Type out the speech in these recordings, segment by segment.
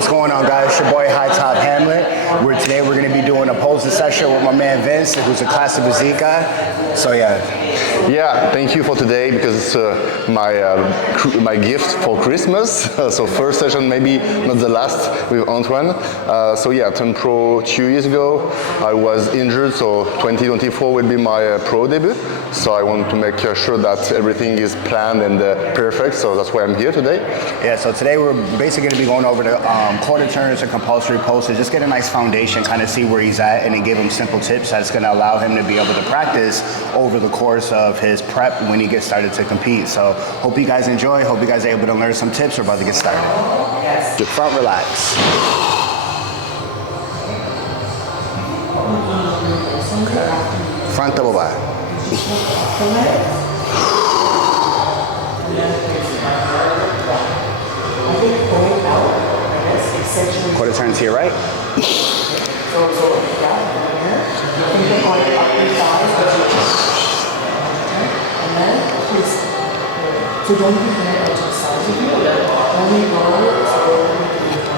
What's going on, guys? It's your boy High Top Hamlet. Today we're going to be doing a posing session with my man Vincent, who's a classic physique guy. So yeah, thank you for today because it's my gift for Christmas. So first session, maybe not the last with Antoine. So yeah, I turned pro 2 years ago. I was injured, so 2024 will be my pro debut. So I want to make sure that everything is planned and perfect. So that's why I'm here today. Yeah, so today we're basically going to be going over the quarter turns and compulsory poses. Just get a nice foundation, kind of see where he's at, and then give him simple tips that's going to allow him to be able to practice over the course of his prep when he gets started to compete. So hope you guys enjoy. Hope you guys are able to learn some tips. We're about to get started. Yes. The front relax. Okay. Front double back. Quarter turn to your right.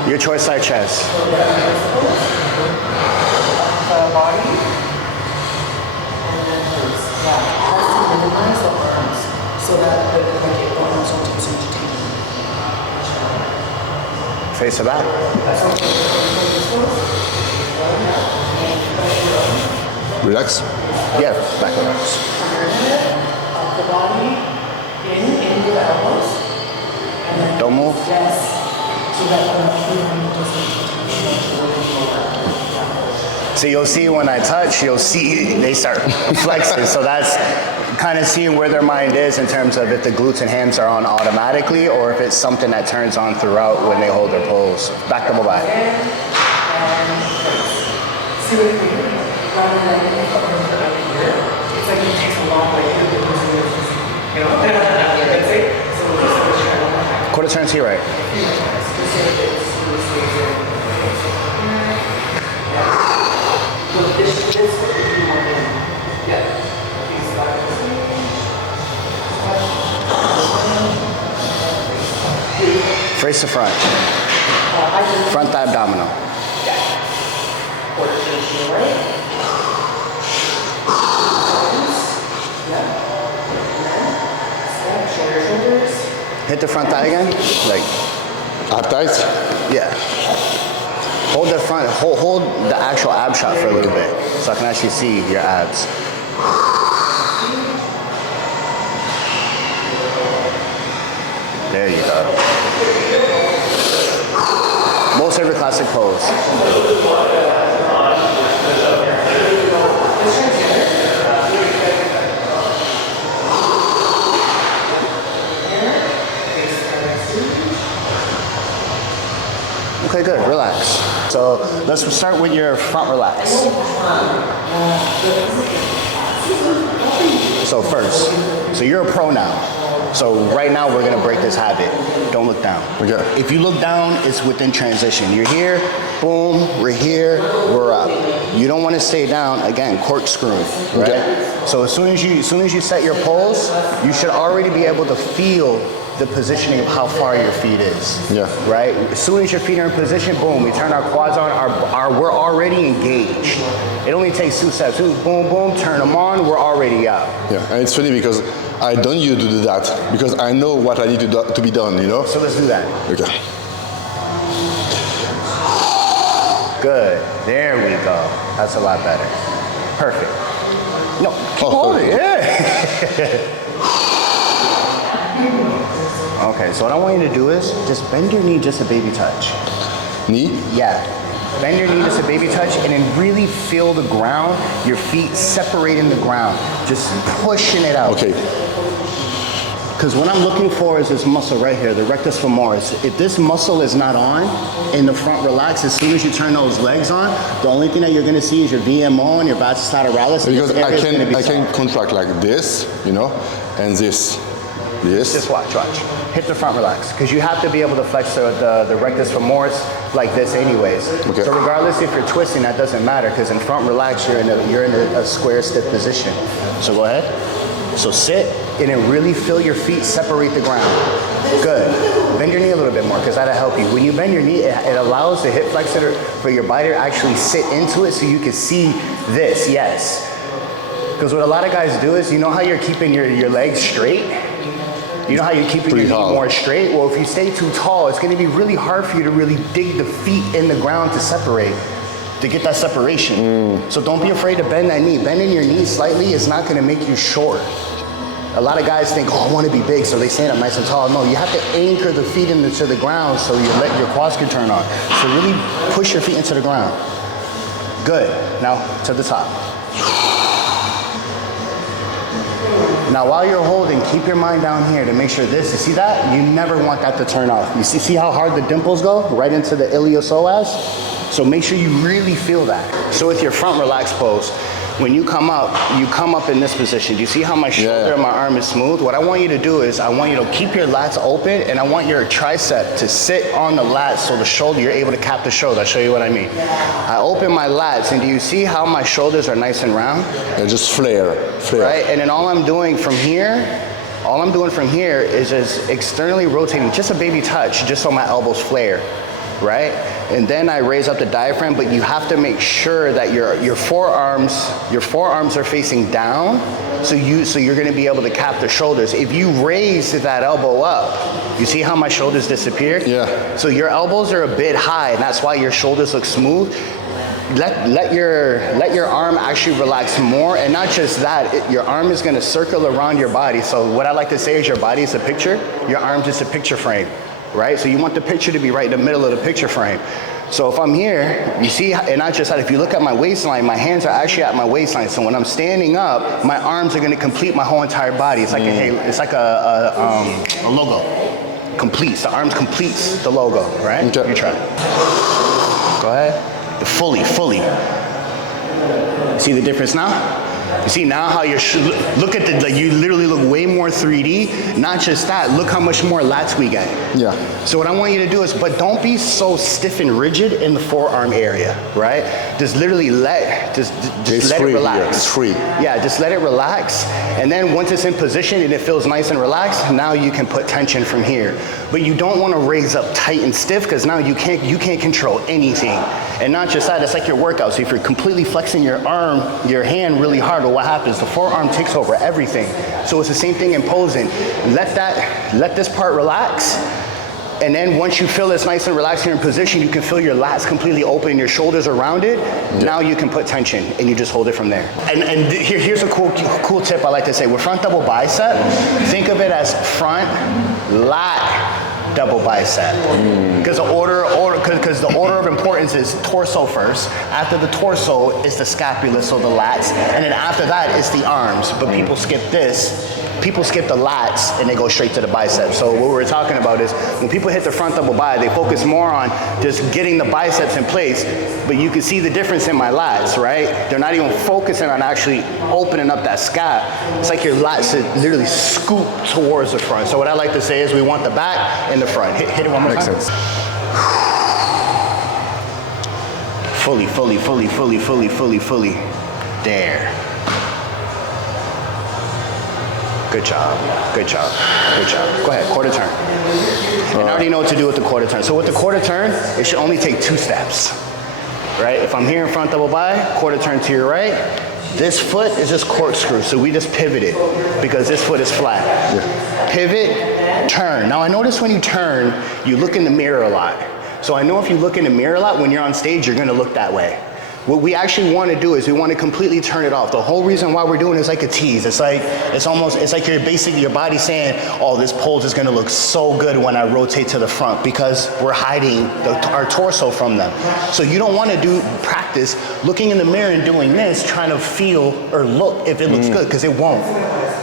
Your choice side chest. Face to back. Relax. Yeah, back relax. Don't move. So you'll see when I touch, you'll see they start flexing. So that's kind of seeing where their mind is in terms of if the glutes and hams are on automatically or if it's something that turns on throughout when they hold their pose. Back double back. Quarter turn to your right. Face to front. Front thigh abdominal. Hit the front thigh again. Like Ab tight? Yeah. Hold the front, hold the actual ab shot for a little bit so I can actually see your abs. There you go. Most favorite classic pose. Okay, good, relax. So let's start with your front relax. So first, so you're a pro now. So right now we're gonna break this habit. Don't look down. Okay. If you look down, it's within transition. You're here, boom, we're here, we're up. You don't wanna stay down, again, corkscrewing, right? Okay. So as soon as you set your pose, you should already be able to feel the positioning of how far your feet is. Yeah. Right? As soon as your feet are in position, boom, we turn our quads on, we're already engaged. It only takes 2 steps. Boom, boom, turn them on, we're already up. Yeah, and it's funny because I don't need to do that because I know what I need to be done, you know? So let's do that. Okay. Good. There we go. That's a lot better. Perfect. No, keep holding. Yeah. Okay, so what I want you to do is just bend your knee just a baby touch. Knee? Yeah. Bend your knee just a baby touch and then really feel the ground, your feet separating the ground, just pushing it out. Okay. Because what I'm looking for is this muscle right here, the rectus femoris. If this muscle is not on in the front relax, as soon as you turn those legs on, the only thing that you're going to see is your VMO and your vastus lateralis. Because I can contract like this, you know, and this. Yes. Just watch. Hit the front relax, because you have to be able to flex the rectus femoris like this anyways. Okay. So regardless if you're twisting, that doesn't matter, because in front relax, you're in a square stiff position. So go ahead. So sit and then really feel your feet separate the ground. Good. Bend your knee a little bit more because that'll help you. When you bend your knee, it allows the hip flexor for your body to actually sit into it so you can see this, yes. Because what a lot of guys do is, you know how you're keeping your legs straight? You know how you're keeping your knee more straight? Well, if you stay too tall, it's gonna be really hard for you to really dig the feet in the ground to separate, to get that separation. So don't be afraid to bend that knee. Bending your knee slightly is not gonna make you short. A lot of guys think, oh, I want to be big, so they stand up nice and tall. No, you have to anchor the feet into the ground so your quads can turn on. So really push your feet into the ground. Good. Now to the top. Now while you're holding, keep your mind down here to make sure this, you see that? You never want that to turn off. You see how hard the dimples go? Right into the iliopsoas? So make sure you really feel that. So with your front relaxed pose, when you come up in this position. Do you see how my shoulder and my arm is smooth? What I want you to do is I want you to keep your lats open and I want your tricep to sit on the lats so the shoulder, you're able to cap the shoulder. I'll show you what I mean. I open my lats and do you see how my shoulders are nice and round? They just flare. Right, and then all I'm doing from here is just externally rotating, just a baby touch, just so my elbows flare, right? And then I raise up the diaphragm, but you have to make sure that your forearms are facing down, so you're gonna be able to cap the shoulders. If you raise that elbow up, you see how my shoulders disappeared? Yeah. So your elbows are a bit high, and that's why your shoulders look smooth. Let your arm actually relax more, and not just that, your arm is gonna circle around your body. So what I like to say is your body is a picture, your arm's just a picture frame. Right? So you want the picture to be right in the middle of the picture frame. So if I'm here, you see, and not just that, if you look at my waistline, my hands are actually at my waistline. So when I'm standing up, my arms are gonna complete my whole entire body. It's like a logo. Completes, the arms completes the logo, right? Okay. You try. Go ahead. Fully. See the difference now? You see now how you're, look at you literally look way more 3D. Not just that, look how much more lats we get. Yeah. So what I want you to do is, but don't be so stiff and rigid in the forearm area, right? Just literally let it relax. Here. It's free. Yeah, just let it relax. And then once it's in position and it feels nice and relaxed, now you can put tension from here. But you don't want to raise up tight and stiff because now you can't control anything. And not just that, it's like your workout. So if you're completely flexing your arm, your hand really hard, well, what happens? The forearm takes over everything. So it's the same thing in posing. Let this part relax. And then once you feel it's nice and relaxed here in position, you can feel your lats completely open, your shoulders are rounded. Yeah. Now you can put tension and you just hold it from there. And here's a cool tip I like to say. With front double bicep, think of it as front lat double bicep. Because the order of importance is torso first. After the torso is the scapula, so the lats. And then after that is the arms. But people skip this. People skip the lats and they go straight to the biceps. So what we're talking about is when people hit the front double bi, they focus more on just getting the biceps in place, but you can see the difference in my lats, right? They're not even focusing on actually opening up that scap. It's like your lats literally scoop towards the front. So what I like to say is we want the back and the front. Hit it one more time. Makes sense. Fully. There. Good job. Go ahead, quarter turn. And I already know what to do with the quarter turn. So with the quarter turn, it should only take 2 steps, right? If I'm here in front double bi, quarter turn to your right, this foot is just corkscrew, so we just pivot it because this foot is flat. Yeah. Pivot, turn. Now I notice when you turn, you look in the mirror a lot. So I know if you look in the mirror a lot, when you're on stage, you're gonna look that way. What we actually want to do is we want to completely turn it off. The whole reason why we're doing it is like a tease. It's like you're basically your body saying, oh, this pose is going to look so good when I rotate to the front because we're hiding our torso from them. So you don't want to practice looking in the mirror and doing this, trying to feel or look if it looks good, because it won't,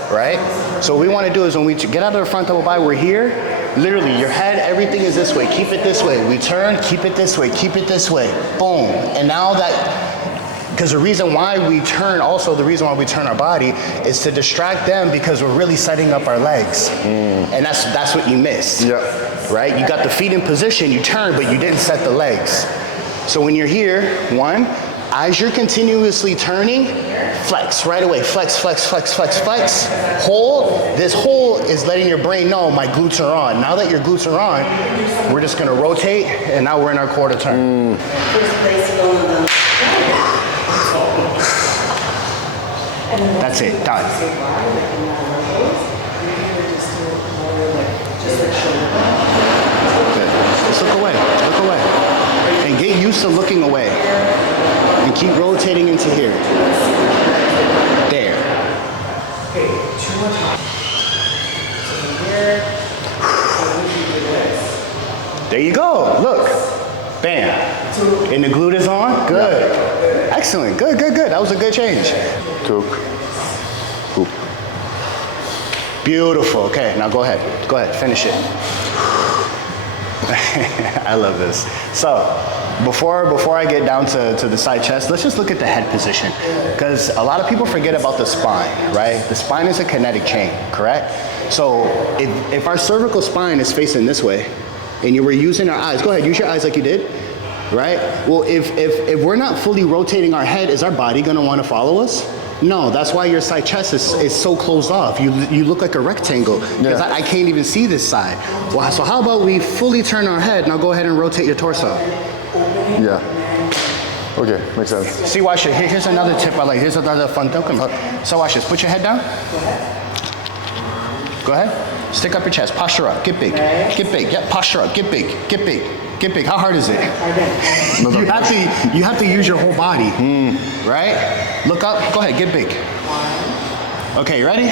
right? So what we want to do is when we get out of the front double bi, we're here. Literally, your head, everything is this way. Keep it this way. We turn, keep it this way. Keep it this way. Boom. And now that, because the reason why we turn our body is to distract them because we're really setting up our legs. And that's what you miss. Yeah. Right? You got the feet in position, you turn, but you didn't set the legs. So when you're here, 1, as you're continuously turning, Flex right away. Flex, flex, flex, flex, flex. Hold. This hold is letting your brain know my glutes are on. Now that your glutes are on, we're just gonna rotate, and now we're in our quarter turn. That's it, done. Good. Just look away, look away. And get used to looking away. And keep rotating into here. There. There you go, look. Bam. And the glute is on, good. Excellent, good, good, good. That was a good change. Took. Hoop. Beautiful, okay, now go ahead, finish it. I love this. So, before I get down to the side chest, let's just look at the head position. Because a lot of people forget about the spine, right? The spine is a kinetic chain, correct? So, if our cervical spine is facing this way, and you were using our eyes, go ahead, use your eyes like you did, right? Well, if we're not fully rotating our head, is our body gonna wanna follow us? No, that's why your side chest is so closed off. You look like a rectangle, because I can't even see this side. Well, so how about we fully turn our head, now go ahead and rotate your torso. Yeah. Okay, makes sense. See, watch it, here's another tip I like, here's another fun thing. So watch this, put your head down. Go ahead. Stick up your chest. Posture up. Get big. Get big. Yep. Posture up. Get big. Get big. Get big. How hard is it? You have to use your whole body. Right? Look up. Go ahead. Get big. Okay. Ready?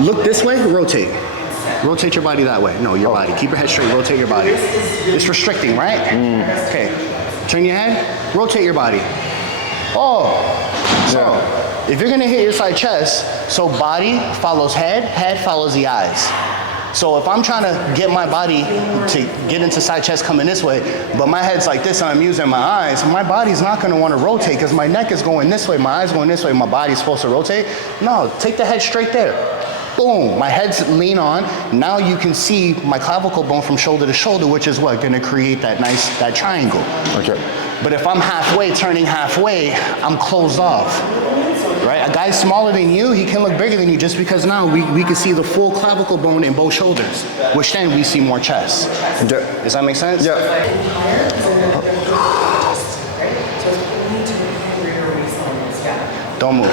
Look this way. Rotate. Rotate your body that way. No, your body. Keep your head straight. Rotate your body. It's restricting, right? Okay. Turn your head. Rotate your body. Oh. So. If you're gonna hit your side chest, so body follows head, head follows the eyes. So if I'm trying to get my body to get into side chest coming this way, but my head's like this and I'm using my eyes, my body's not gonna wanna rotate because my neck is going this way, my eyes going this way, my body's supposed to rotate. No, take the head straight there. Boom, my head's lean on. Now you can see my clavicle bone from shoulder to shoulder, which is what, gonna create that that triangle. Okay. But if I'm halfway, turning halfway, I'm closed off. Right? A guy smaller than you, he can look bigger than you just because now we can see the full clavicle bone in both shoulders, which then we see more chest. Does that make sense? Yeah. Don't move.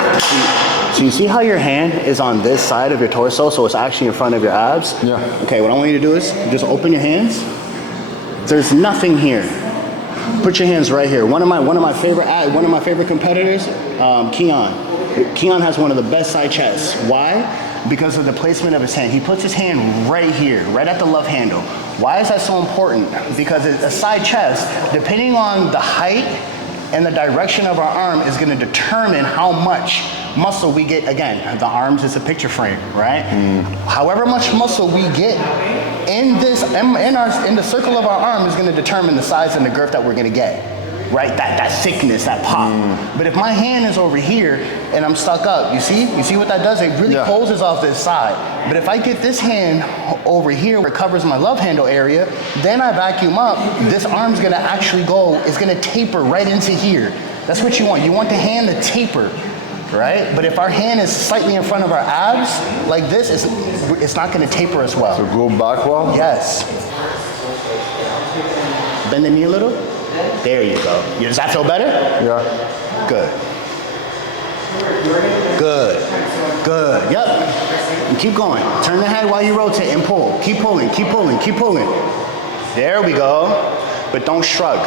So you see how your hand is on this side of your torso, so it's actually in front of your abs? Yeah. Okay, what I want you to do is just open your hands. There's nothing here. Put your hands right here. One of my favorite competitors, Keon. Keon has one of the best side chests. Why? Because of the placement of his hand. He puts his hand right here, right at the love handle. Why is that so important? Because a side chest, depending on the height and the direction of our arm, is going to determine how much muscle we get. Again, the arms is a picture frame, right? However much muscle we get in the circle of our arm is going to determine the size and the girth that we're going to get. Right, that thickness, that pop. But if my hand is over here and I'm stuck up, you see what that does? It really closes off this side. But if I get this hand over here where it covers my love handle area, then I vacuum up, this arm's gonna actually it's gonna taper right into here. That's what you want. You want the hand to taper, right? But if our hand is slightly in front of our abs, like this, it's not gonna taper as well. So go backward? Yes. Bend the knee a little. There you go. Does that feel better? Yeah. Good. Good. Good. Yep. And keep going. Turn the head while you rotate and pull. Keep pulling. Keep pulling. Keep pulling. There we go. But don't shrug.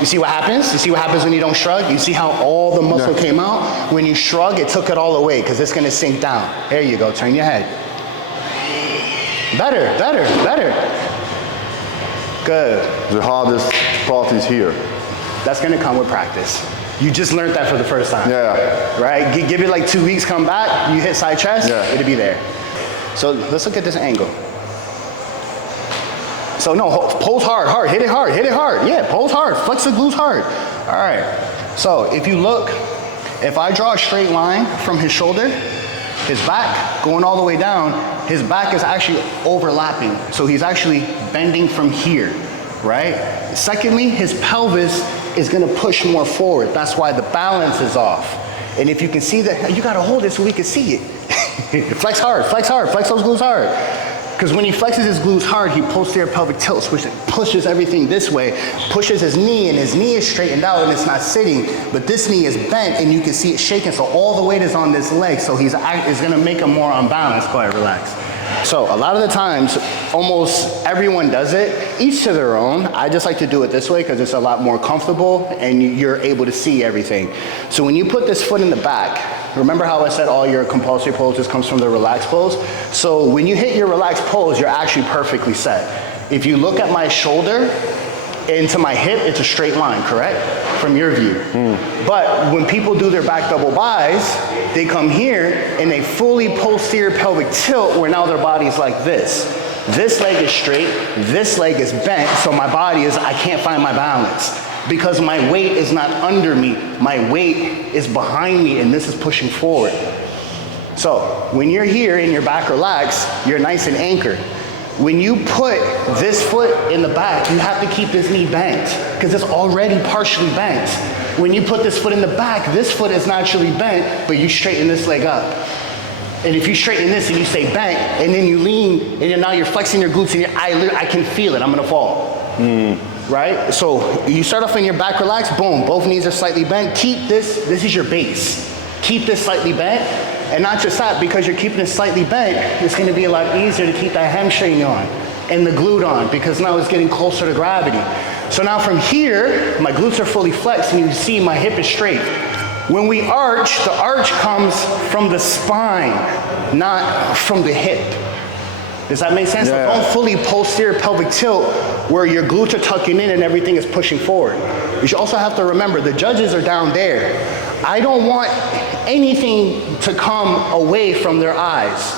You see what happens? You see what happens when you don't shrug? You see how all the muscle came out? When you shrug, it took it all away because it's going to sink down. There you go. Turn your head. Better. Better. Better. Good. The hardest part is here. That's gonna come with practice. You just learned that for the first time. Yeah. Right? Give it like 2 weeks, come back, you hit side chest, it'll be there. So let's look at this angle. So no, pose hard, hit it hard. Yeah, pose hard, flex the glutes hard. All right, so if you look, if I draw a straight line from his shoulder, his back, going all the way down, his back is actually overlapping. So he's actually bending from here, right? Secondly, his pelvis is gonna push more forward. That's why the balance is off. And if you can see that, you gotta hold it so we can see it. Flex hard, flex hard, flex those glutes hard. Because when he flexes his glutes hard, he posterior pelvic tilts, which pushes everything this way, pushes his knee, and his knee is straightened out and it's not sitting, but this knee is bent and you can see it shaking, so all the weight is on this leg, so it's gonna make him more unbalanced. Go ahead, relax. So a lot of the times, almost everyone does it, each to their own. I just like to do it this way because it's a lot more comfortable and you're able to see everything. So when you put this foot in the back, remember how I said all your compulsory poses comes from the relaxed pose? So when you hit your relaxed pose, you're actually perfectly set. If you look at my shoulder into my hip, it's a straight line, correct? From your view. But when people do their back double buys, they come here and they fully posterior pelvic tilt where now their body's like this. This leg is straight, this leg is bent, so my body is, I can't find my balance. Because my weight is not under me, my weight is behind me and this is pushing forward. So when you're here and your back relaxed, you're nice and anchored. When you put this foot in the back, you have to keep this knee bent because it's already partially bent. When you put this foot in the back, this foot is naturally bent, but you straighten this leg up. And if you straighten this and you stay bent, and then you lean, and then now you're flexing your glutes, and I can feel it, I'm gonna fall. Right? So you start off in your back relaxed, boom, both knees are slightly bent. Keep this is your base. Keep this slightly bent. And not just that, because you're keeping it slightly bent, it's gonna be a lot easier to keep that hamstring on and the glute on because now it's getting closer to gravity. So now from here, my glutes are fully flexed and you see my hip is straight. When we arch, the arch comes from the spine, not from the hip. Does that make sense? Yeah. So don't fully posterior pelvic tilt where your glutes are tucking in and everything is pushing forward. You should also have to remember the judges are down there. I don't want anything to come away from their eyes.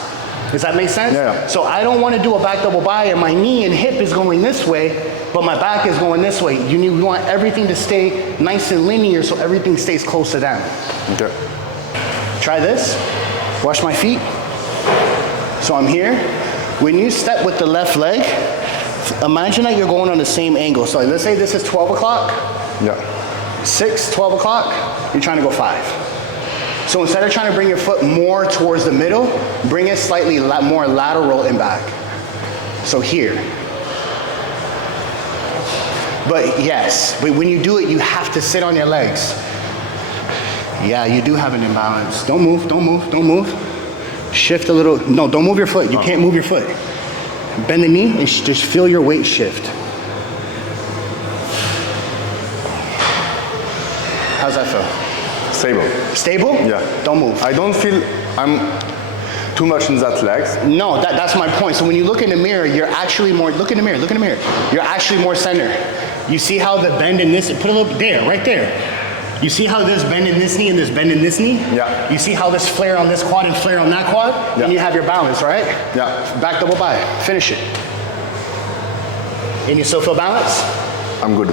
Does that make sense? Yeah. So I don't want to do a back double bi and my knee and hip is going this way, but my back is going this way. You want everything to stay nice and linear so everything stays close to them. Okay. Try this. Wash my feet. So I'm here. When you step with the left leg, imagine that you're going on the same angle. So let's say this is 12 o'clock. Yeah. 6, 12 o'clock, you're trying to go 5. So instead of trying to bring your foot more towards the middle, bring it slightly more lateral and back. So here. But yes, but when you do it, you have to sit on your legs. Yeah, you do have an imbalance. Don't move, don't move, don't move. Shift a little. No, don't move your foot. You can't move your foot. Bend the knee and just feel your weight shift. How's that feel? Stable. Stable? Yeah. Don't move. I don't feel I'm too much in that legs. No, that's my point. So when you look in the mirror, you're actually more, look in the mirror, look in the mirror. You're actually more center. You see how the bend in this, put a little, there, right there. You see how there's bend in this knee and there's bend in this knee? Yeah. You see how there's flare on this quad and flare on that quad? Yeah. And you have your balance, right? Yeah. Back double bi, finish it. And you still feel balance? I'm good.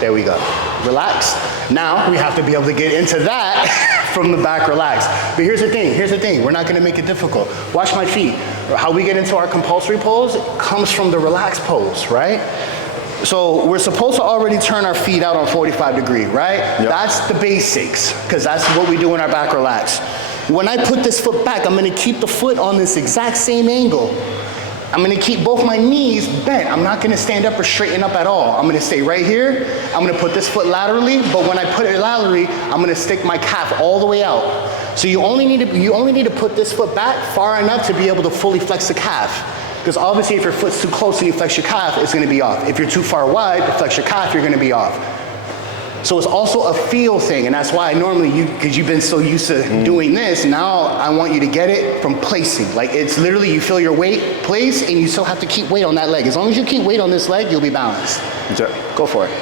There we go. Relax. Now we have to be able to get into that from the back relaxed. But here's the thing, we're not gonna make it difficult. Watch my feet. How we get into our compulsory pose comes from the relaxed pose, right? So we're supposed to already turn our feet out on 45 degree, right? Yep. That's the basics, because that's what we do in our back relax. When I put this foot back, I'm gonna keep the foot on this exact same angle. I'm gonna keep both my knees bent. I'm not gonna stand up or straighten up at all. I'm gonna stay right here. I'm gonna put this foot laterally, but when I put it laterally, I'm gonna stick my calf all the way out. So you only need to put this foot back far enough to be able to fully flex the calf. Because obviously if your foot's too close and you flex your calf, it's gonna be off. If you're too far wide to flex your calf, you're gonna be off. So it's also a feel thing, and that's why I normally, because you've been so used to doing this, now I want you to get it from placing. Like it's literally you feel your weight, place, and you still have to keep weight on that leg. As long as you keep weight on this leg, you'll be balanced. Okay. Go for it.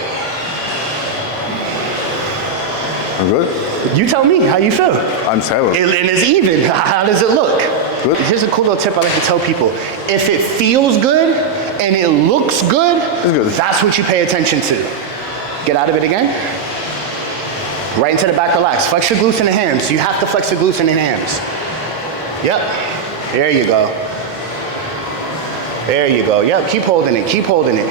I'm good. You tell me how you feel. I'm stable. And it's even. How does it look? Good. Here's a cool little tip I like to tell people. If it feels good and it looks good, it's good. That's what you pay attention to. Get out of it again. Right into the back relax. Flex your glutes and the hams. You have to flex the glutes and the hams. Yep. There you go. There you go. Yep. Keep holding it. Keep holding it.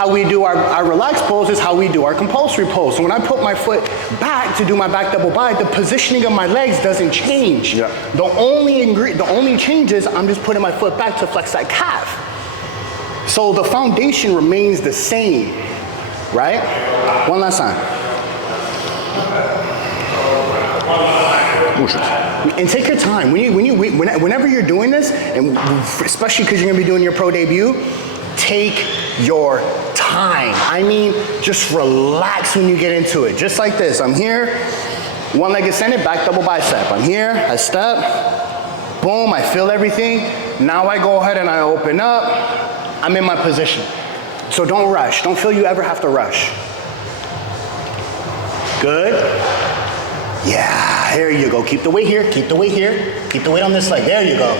how we do our relaxed pose is how we do our compulsory pose. So when I put my foot back to do my back double bi, the positioning of my legs doesn't change. Yeah. The only change is I'm just putting my foot back to flex that calf. So the foundation remains the same, right? One last time. And take your time. Whenever you're doing this, and especially because you're gonna be doing your pro debut, take your time. I mean, just relax when you get into it. Just like this. I'm here, one leg extended, back double bicep. I'm here, I step, boom, I feel everything. Now I go ahead and I open up. I'm in my position. So don't rush. Don't feel you ever have to rush. Good. Yeah, there you go. Keep the weight here, keep the weight here. Keep the weight on this leg, there you go.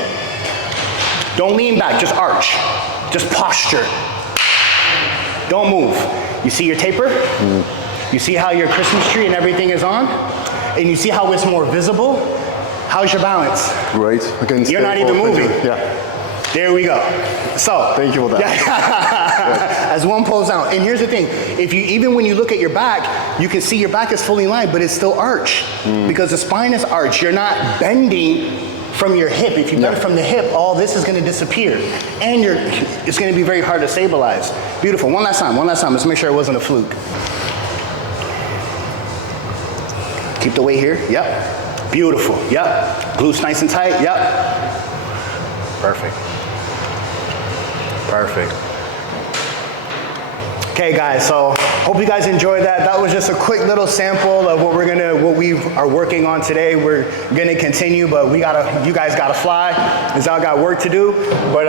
Don't lean back, just arch. Just posture. Don't move. You see your taper? You see how your Christmas tree and everything is on? And you see how it's more visible? How's your balance? Great. You're not even moving. Yeah. There we go. So thank you for that. Yeah. As one pulls out. And here's the thing, even when you look at your back, you can see your back is fully lined, but it's still arched. Because the spine is arched. You're not bending from your hip. If you bend from the hip, all this is gonna disappear. And it's gonna be very hard to stabilize. Beautiful, one last time. Let's make sure it wasn't a fluke. Keep the weight here, yep. Beautiful, yep. Glutes nice and tight, yep. Perfect. Perfect. Okay guys, so hope you guys enjoyed that. That was just a quick little sample of what we are working on today. We're gonna continue, but you guys gotta fly. Zal got work to do. But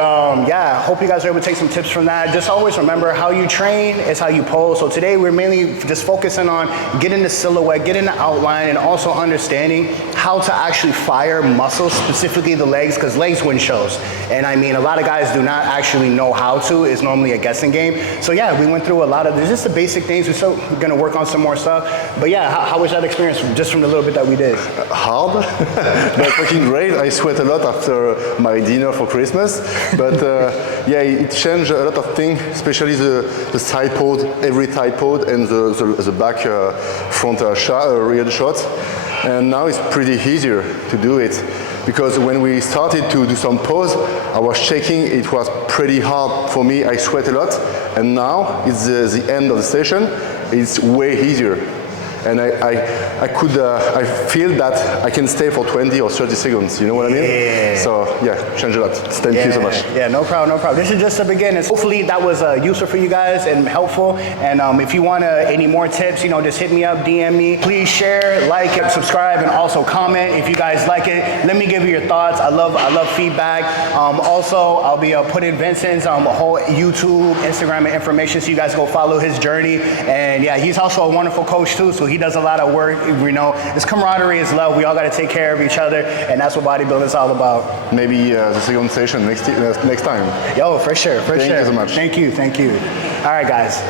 yeah, hope you guys are able to take some tips from that. Just always remember, how you train is how you pose. So today we're mainly just focusing on getting the silhouette, getting the outline, and also understanding how to actually fire muscles, specifically the legs, because legs win shows. And I mean, a lot of guys do not actually know how to. It's normally a guessing game. So yeah, we went through a lot of, there's just the basic things. We're still gonna work on some more stuff. But yeah, how was that experience just from the little bit that we did? Hard, but fucking great. I sweat a lot after my dinner for Christmas. But yeah, it changed a lot of things, especially the side pose, every side pose, and the back front rear shot. And now it's pretty easier to do it. Because when we started to do some pose, I was shaking, it was pretty hard for me, I sweat a lot, and now it's the end of the session, it's way easier. And I feel that I can stay for 20 or 30 seconds, you know what I mean? Yeah. So yeah, change a lot. Thank you so much. Yeah, no problem. This is just the beginning. Hopefully that was useful for you guys and helpful. And if you want any more tips, just hit me up, DM me. Please share, like, subscribe, and also comment if you guys like it. Let me give you your thoughts. I love feedback. Also, I'll be putting Vincent's whole YouTube, Instagram, and information, so you guys go follow his journey. And yeah, he's also a wonderful coach too, so he does a lot of work. It's camaraderie, it's love. We all got to take care of each other, and that's what bodybuilding is all about. Maybe the second session next time. Yo, for sure. Thank you so much. Thank you. All right, guys.